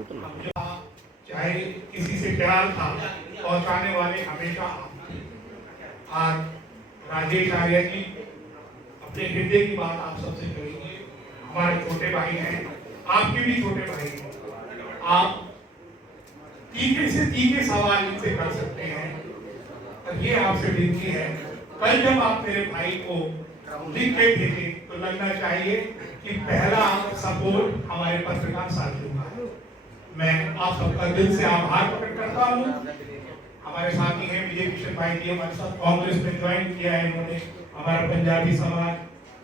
चाहे किसी से प्यार था पहुंचाने वाले हमेशा आज राजेश आर्य जी अपने हृदय की बात आप सबसे करेंगे। हमारे छोटे भाई हैं, आपके भी छोटे भाई हैं। आप तीखे से तीखे सवाल इनसे कर सकते हैं और ये आपसे विनती है, कल जब आप मेरे भाई को लिख के भेजे तो लगना चाहिए कि पहला सपोर्ट हमारे पत्रकार साथियों का है। मैं आप सबका दिल से आभार प्रकट करता हूँ। हमारे साथी हैं विजय किशन भाई जी, हमारे साथ कांग्रेस में ज्वाइन किया है इन्होंने, हमारा पंजाबी समाज,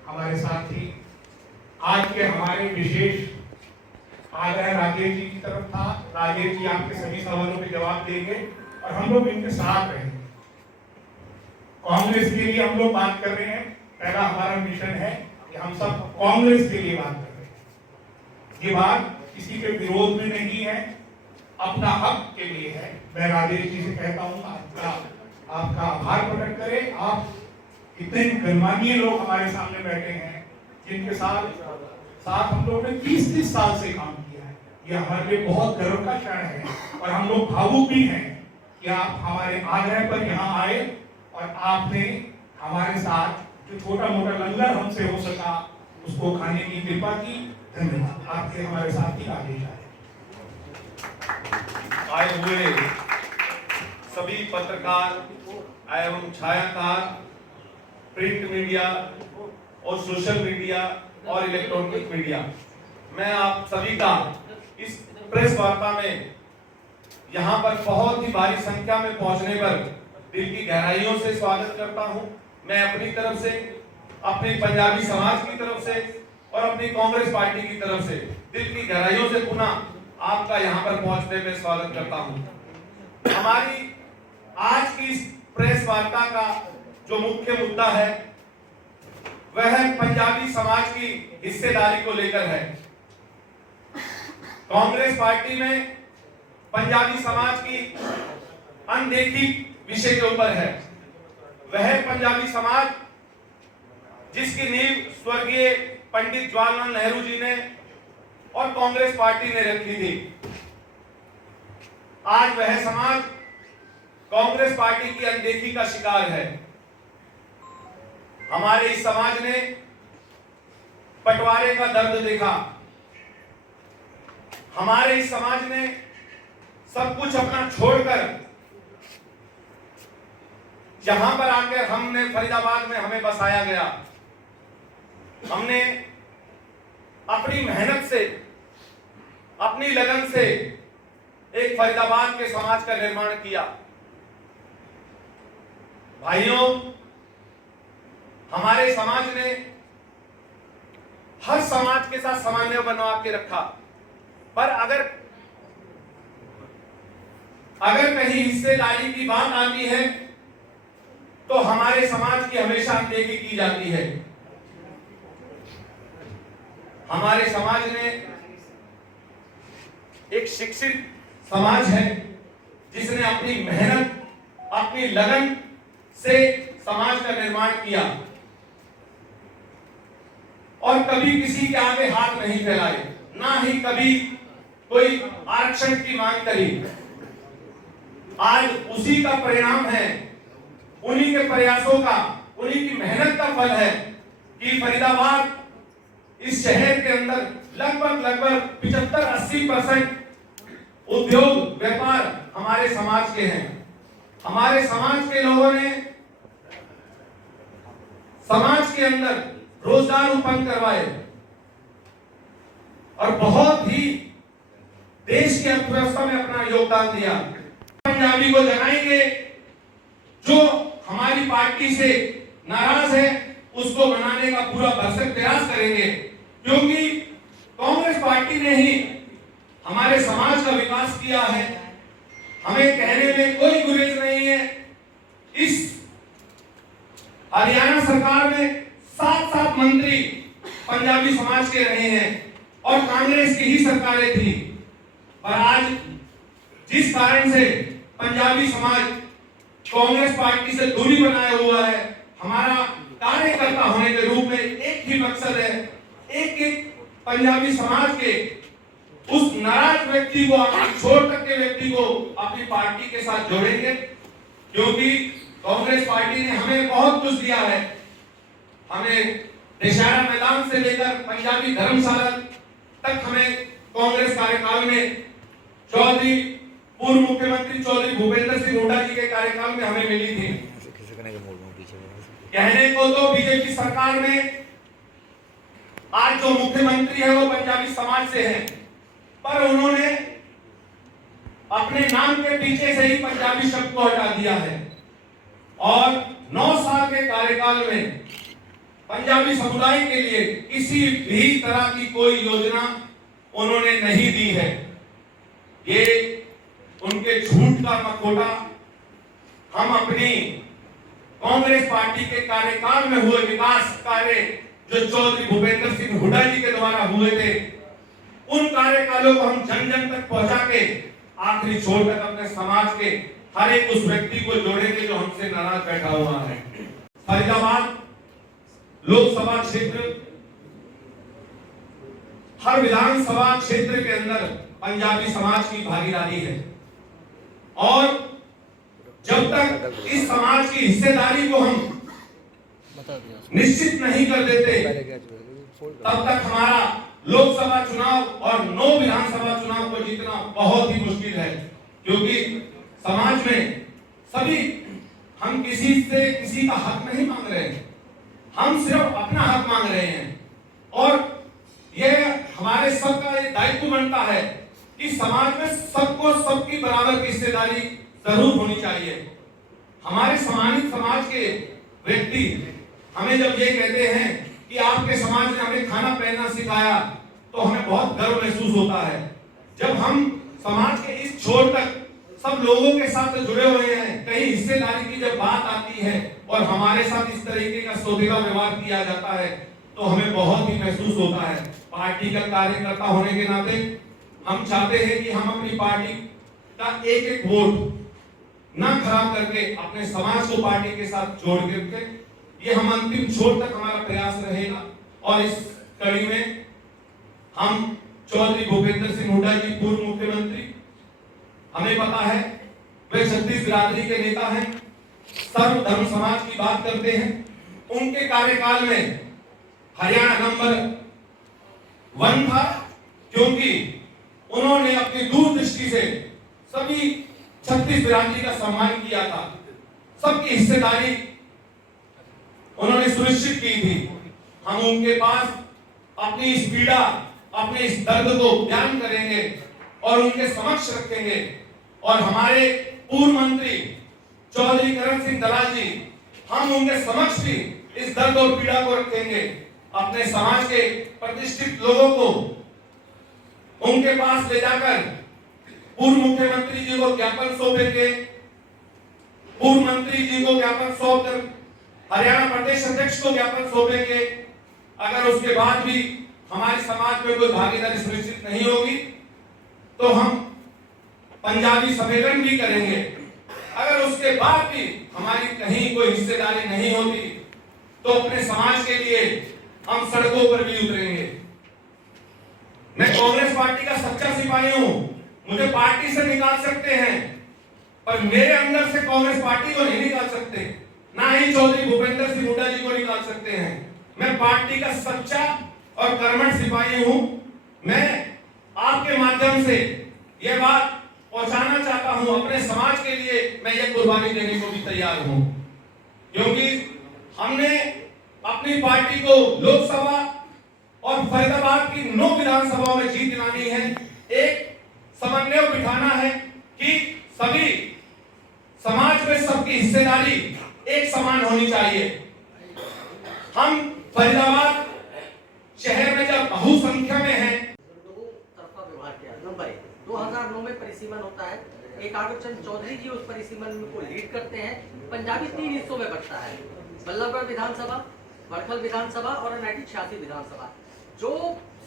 हमारे साथी आज के हमारे विशेष आग्रह राजेश जी की तरफ था। राजेश जी आपके सभी सवालों के जवाब देंगे और हम लोग इनके साथ रहेंगे। कांग्रेस के लिए हम लोग बात कर रहे हैं, पहला हमारा मिशन है कि हम सब कांग्रेस के लिए बात कर रहे हैं। ये बात किसी के विरोध में नहीं है, अपना हक के लिए है। मैं राजेश जी से कहता हूँ आपका आभार प्रकट करें। आप इतने गणमान्य लोग हमारे सामने बैठे हैं जिनके साथ हम लोग ने 30-30 साल से काम किया है। ये हमारे लिए बहुत गर्व का क्षण है और हम लोग भावुक भी हैं कि आप हमारे आग्रह पर यहाँ आए और आपने हमारे साथ जो छोटा मोटा लंगर हमसे हो सका उसको खाने की कृपा की। धन्यवाद। आपके हमारे साथी आगे आए हुए सभी पत्रकार एवं छायाकार, प्रिंट मीडिया और सोशल मीडिया और इलेक्ट्रॉनिक मीडिया, मैं आप सभी का इस प्रेस वार्ता में यहाँ पर बहुत ही भारी संख्या में पहुंचने पर दिल की गहराइयों से स्वागत करता हूं। मैं अपनी तरफ से, अपने पंजाबी समाज की तरफ से और अपनी कांग्रेस पार्टी की तरफ से दिल की गहराइयों से पुनः आपका यहाँ पर पहुंचने में स्वागत करता हूं। हमारी आज की इस प्रेस वार्ता का जो मुख्य मुद्दा है वह पंजाबी समाज की हिस्सेदारी को लेकर है। कांग्रेस पार्टी में पंजाबी समाज की अनदेखी विषय के ऊपर है। वह पंजाबी समाज जिसकी नींव स्वर्गीय पंडित जवाहरलाल नेहरू जी ने और कांग्रेस पार्टी ने रखी थी, आज वह समाज कांग्रेस पार्टी की अनदेखी का शिकार है। हमारे इस समाज ने बंटवारे का दर्द देखा। हमारे इस समाज ने सब कुछ अपना छोड़कर जहां पर आकर हमने फरीदाबाद में हमें बसाया गया, हमने अपनी मेहनत से, अपनी लगन से एक फरीदाबाद के समाज का निर्माण किया। भाइयों, हमारे समाज ने हर समाज के साथ समन्वय बनवा के रखा, पर अगर कहीं हिस्सेदारी की बात आती है तो हमारे समाज की हमेशा अनदेखी की जाती है। हमारे समाज ने एक शिक्षित समाज है जिसने अपनी मेहनत, अपनी लगन से समाज का निर्माण किया और कभी किसी के आगे हाथ नहीं फैलाए, ना ही कभी कोई आरक्षण की मांग करी। आज उसी का परिणाम है, उन्हीं के प्रयासों का, उन्हीं की मेहनत का फल है कि फरीदाबाद इस शहर के अंदर लगभग 75-80% उद्योग व्यापार हमारे समाज के हैं। हमारे समाज के लोगों ने समाज के अंदर रोजगार उत्पन्न करवाए और बहुत ही देश की अर्थव्यवस्था में अपना योगदान दिया। पंजाबी को जगाएंगे, जो हमारी पार्टी से नाराज है उसको बनाने का पूरा भरसक प्रयास करेंगे, क्योंकि कांग्रेस पार्टी ने ही हमारे समाज का विकास किया है। हमें कहने में कोई गुरेज नहीं है। इस हरियाणा सरकार में 7 मंत्री पंजाबी समाज के रहे हैं और कांग्रेस की ही सरकारें थी, पर आज जिस कारण से पंजाबी समाज कांग्रेस पार्टी से दूरी बनाया हुआ है, हमारा कार्यकर्ता होने के रूप में एक ही मकसद है, एक पंजाबी समाज के उस नाराज व्यक्ति को, अपनी छोर तक के व्यक्ति को अपनी पार्टी के साथ जोड़ेंगे, क्योंकि कांग्रेस पार्टी ने हमें बहुत कुछ दिया है। हमें दशहरा मैदान से लेकर पंजाबी धर्मशाला तक हमें कांग्रेस कार्यकाल में चौधरी पूर्व मुख्यमंत्री चौधरी भूपेंद्र सिंह हुड्डा जी के कार्यकाल में हमें मिली थी। कहने को तो बीजेपी सरकार में आज जो मुख्यमंत्री है वो पंजाबी समाज से है, पर उन्होंने अपने नाम के पीछे से ही पंजाबी शब्द को हटा दिया है और 9 साल के कार्यकाल में पंजाबी समुदाय के लिए किसी भी तरह की कोई योजना उन्होंने नहीं दी है। ये उनके झूठ का मखौटा हम अपनी कांग्रेस पार्टी के कार्यकाल में हुए विकास कार्य जो चौधरी भूपेंद्र सिंह हुड्डा जी के द्वारा हुए थे, उन कार्यकालों को हम जन जन तक पहुंचा के आखिरी छोर तक अपने समाज के हर एक उस व्यक्ति को जोड़ेंगे जो हमसे नाराज बैठा हुआ है। फरीदाबाद लोकसभा क्षेत्र, हर विधानसभा क्षेत्र के अंदर पंजाबी समाज की भागीदारी है और जब तक इस समाज की हिस्सेदारी को हम निश्चित नहीं कर देते तब तक हमारा लोकसभा चुनाव और 9 विधानसभा चुनाव को जीतना बहुत ही मुश्किल है, क्योंकि समाज में सभी हम किसी से किसी का हक नहीं मांग रहे हैं, हम सिर्फ अपना हक मांग रहे हैं और यह हमारे सबका एक दायित्व बनता है कि समाज में सबको सबकी बराबर की हिस्सेदारी जरूर होनी चाहिए। हमारे सम्मानित समाज के व्यक्ति हमें जब ये कहते हैं कि आपके समाज ने हमें खाना पहनना सिखाया, तो हमें बहुत गर्व महसूस होता है। जब हम समाज के इस छोर तक सब लोगों के साथ जुड़े हुए हैं, कहीं हिस्सेदारी की जब बात आती है और हमारे साथ इस तरीके का सौदेगा व्यवहार किया जाता है, तो हमें बहुत ही महसूस होता है। पार्टी का कार्यकर्ता होने के नाते हम चाहते हैं कि हम अपनी पार्टी का एक एक वोट ना खराब करके अपने समाज को पार्टी के साथ जोड़ करके ये हम अंतिम छोर तक हमारा प्रयास रहेगा। और इस कड़ी में हम चौधरी भूपेंद्र सिंह हुड्डा जी पूर्व मुख्यमंत्री, हमें पता है वे 36 बिरादरी के नेता हैं, सर्वधर्म समाज की बात करते हैं। उनके कार्यकाल में हरियाणा नंबर 1 था, क्योंकि उन्होंने अपनी दूरदृष्टि से सभी 36 बिरादरी का सम्मान किया था, सबकी हिस्सेदारी उन्होंने सुनिश्चित की थी। हम उनके पास अपनी इस पीड़ा, अपने इस दर्द को बयान करेंगे और उनके समक्ष रखेंगे और हमारे पूर्व मंत्री चौधरी करण सिंह दलाल जी, हम उनके समक्ष भी इस दर्द और पीड़ा को रखेंगे। अपने समाज के प्रतिष्ठित लोगों को उनके पास ले जाकर पूर्व मुख्यमंत्री जी को ज्ञापन सौंपेंगे, पूर्व मंत्री जी को ज्ञापन सौंप कर हरियाणा प्रदेश अध्यक्ष को ज्ञापन सौंपेंगे। अगर उसके बाद भी हमारे समाज में कोई भागीदारी सुनिश्चित नहीं होगी तो हम पंजाबी सम्मेलन भी करेंगे। अगर उसके बाद भी हमारी कहीं कोई हिस्सेदारी नहीं होती तो अपने समाज के लिए हम सड़कों पर भी उतरेंगे। मैं कांग्रेस पार्टी का सच्चा सिपाही हूं, मुझे पार्टी से निकाल सकते हैं पर मेरे अंदर से कांग्रेस पार्टी को नहीं निकाल सकते, ना ही चौधरी भूपेंद्र सिंह हुड्डा जी को निकाल सकते हैं। मैं पार्टी का सच्चा और कर्मठ सिपाही हूं। मैं आपके माध्यम से यह बात पहुंचाना चाहता हूं, अपने समाज के लिए मैं यह कुर्बानी देने को भी तैयार हूं, क्योंकि हमने अपनी पार्टी को लोकसभा और फरीदाबाद की 9 विधानसभाओं में जीत दिलानी है। एक समन्वय बिठाना है कि सभी समाज में सबकी हिस्सेदारी एक समान होनी चाहिए। हम फरीदाबाद शहर में जब बहुसंख्या में हैं, दो तरफा व्यवहार किया। नंबर 1, 2009 में परिसीमन होता है, एकाग्र चंद चौधरी जी उस परिसीमन को लीड करते हैं। पंजाबी 3 हिस्सों में बंटता है, बल्लभगढ़ विधानसभा, बड़खल विधानसभा और 86 विधानसभा। जो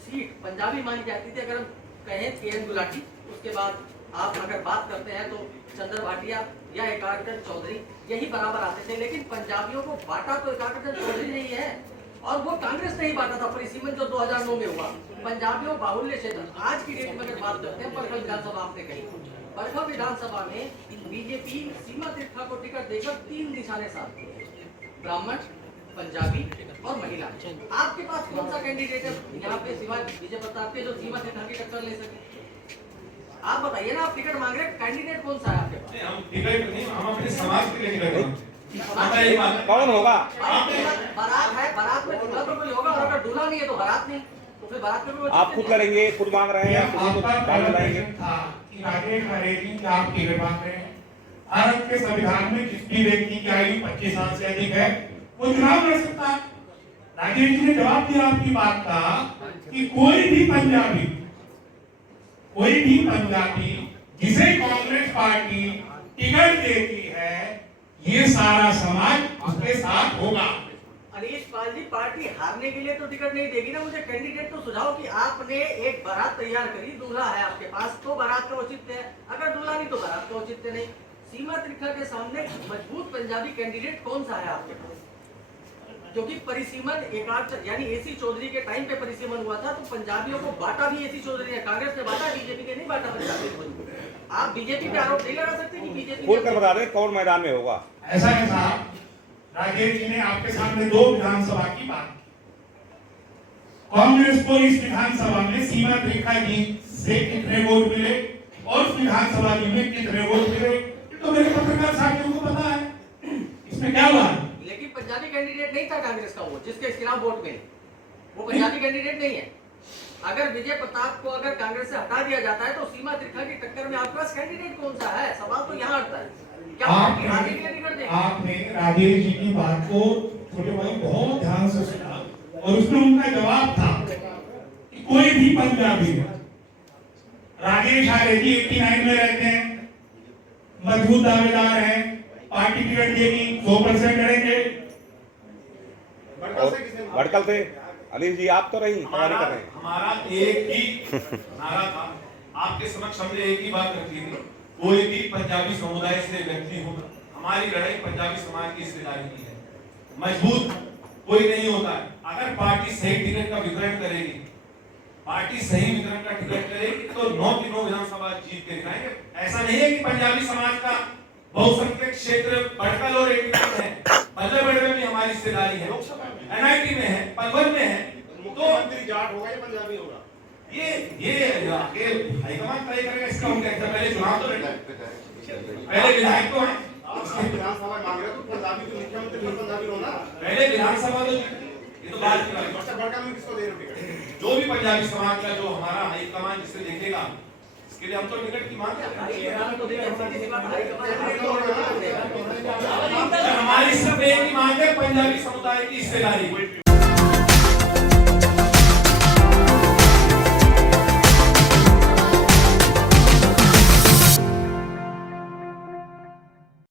सीट पंजाबी मानी जाती थी, अगर हम कहें KN गुलाटी, उसके बाद आप अगर बात करते हैं तो चंद्र भाटिया या एकाग्र चंद चौधरी, यही बराबर आते थे। लेकिन पंजाबियों को बांटा तो एकाग्र चंद चौधरी नहीं है, और वो कांग्रेस ने ही बांटा था परिसीमन जो 2009 में हुआ। पंजाबियों बाहुल्य क्षेत्र आज की डेट में अगर बात करते हैं, परखल विधानसभा आपने कही, परखल विधानसभा में बीजेपी सीमा त्रिखा को टिकट देकर 3 निशाने साधती है, ब्राह्मण, पंजाबी और महिला। आपके पास कौन सा कैंडिडेट है यहाँ पे सिवाय विजय प्रताप के जो सीमा त्रिखा की टक्कर ले सके? आप बताइए ना, आप टिकट मांग रहे हैं, कैंडिडेट कौन सा है आपके पास? हम टिकट नहीं, हम अपने समाज के लिए टिकट मांगते हैं। कौन होगा? बारात है, बारात में दूल्हा तो कोई होगा, और अगर दूल्हा नहीं है तो बारात नहीं, तो फिर बारात में भी आप खुद लड़ेंगे, खुद मांग रहे हैं या किसी को आपका बाद में लाएंगे? था कि राजेश आर्य जी आप टिकट मांग रहे हैं। भारत के संविधान में जिस भी व्यक्ति की आयु 25 साल से अधिक है वो चुनाव लड़ सकता है। राजेश जी ने जवाब दिया आपकी बात का कि कोई भी पंजाबी जिसे कांग्रेस पार्टी टिकट देती है, ये सारा समाज उसके साथ होगा। अनीश पाल जी, पार्टी हारने के लिए तो टिकट नहीं देगी ना। मुझे कैंडिडेट तो सुझाओ कि आपने एक बारात तैयार करी, दूल्हा है आपके पास तो बारात का औचित्य है, अगर दूल्हा नहीं तो बारात का औचित्य नहीं। सीमा त्रिखा के सामने मजबूत पंजाबी कैंडिडेट कौन सा है आपके पास? क्योंकि परिसीमन एकाध यानी एसी चौधरी के टाइम पे परिसीमन हुआ था, तो पंजाबियों को बांटा भी एसी चौधरी ने, कांग्रेस ने बांटा, बीजेपी ने नहीं बांटा पंजाबी को। आप बीजेपी पे आरोप नहीं लगा सकते कि बीजेपी खुल कर बता दें कौन मैदान में होगा। ऐसा है साहब, राजेश जी ने आपके सामने 2 विधानसभा की बात की। कांग्रेस को इस विधानसभा में सीमा त्रिखा जी से कितने वोट मिले और उस विधानसभा जी में कितने वोट मिले, तो मेरे पत्रकार साथियों को पता है। इसमें क्या हुआ? लेकिन पंजाबी कैंडिडेट नहीं था कांग्रेस का वो, जिसके खिलाफ वोट मिले, वो पंजाबी कैंडिडेट नहीं है। अगर विजय प्रताप को अगर कांग्रेस से हटा दिया जाता है तो सीमा त्रिखा की टक्कर में आपके पास कैंडिडेट कौन सा है? सवाल तो यहाँ अड़ता है। क्या पार्टी हारने के लिए टिकट देगी? आपने राजेश जी की बात को छोटे भाई बहुत ध्यान से सुना और उसमें उनका जवाब था कि कोई भी पंजाबी, राजेश आर्य जी 89 में रहते हैं, मजबूत दावेदार हैं, पार्टी टिकट देगी, 100% लड़ेंगे। भड़कल थे अनिल जी, आप तो नहीं तैयारी कर रहे हैं। हमारा एक ही नारा था, आपके समक्ष हमने एक ही बात रखी थी, कोई भी पंजाबी समुदाय से व्यक्ति होगा, हमारी लड़ाई पंजाबी समाज की हिस्सेदारी की है। मजबूत कोई नहीं होता है। अगर पार्टी सही टिकट का वितरण करेगी, पार्टी सही वितरण का टिकट करेगी तो 9 की 9 विधानसभा जीत के दिखाएंगे। ऐसा नहीं है कि पंजाबी समाज का बहुसंख्यक क्षेत्र भड़कल और एक है, बल्लभगढ़ में भी हमारी हिस्सेदारी है, एनआईटी में है, पलवल में है, तो मंत्री जाट होगा या पंजाबी होगा? ये आगे हाईकमान तय करेगा इसका। हम कहते हैं पहले चुनाव तो लड़े, पहले विधायक तो है, आप विधानसभा मांग रहे हो तो पंजाबी तो मुख्यमंत्री भी पंजाबी होना। पहले विधानसभा तो ये तो बात की बात है। बड़का में किसको दे रहे हो टिकट? जो भी पंजाबी समाज का जो हमारा हाईकमान जिसे देखेगा, इसके लिए हम तो टिकट की मांग करते हैं। हमारी सिर्फ एक ही मांग है, पंजाबी समुदाय की हिस्सेदारी।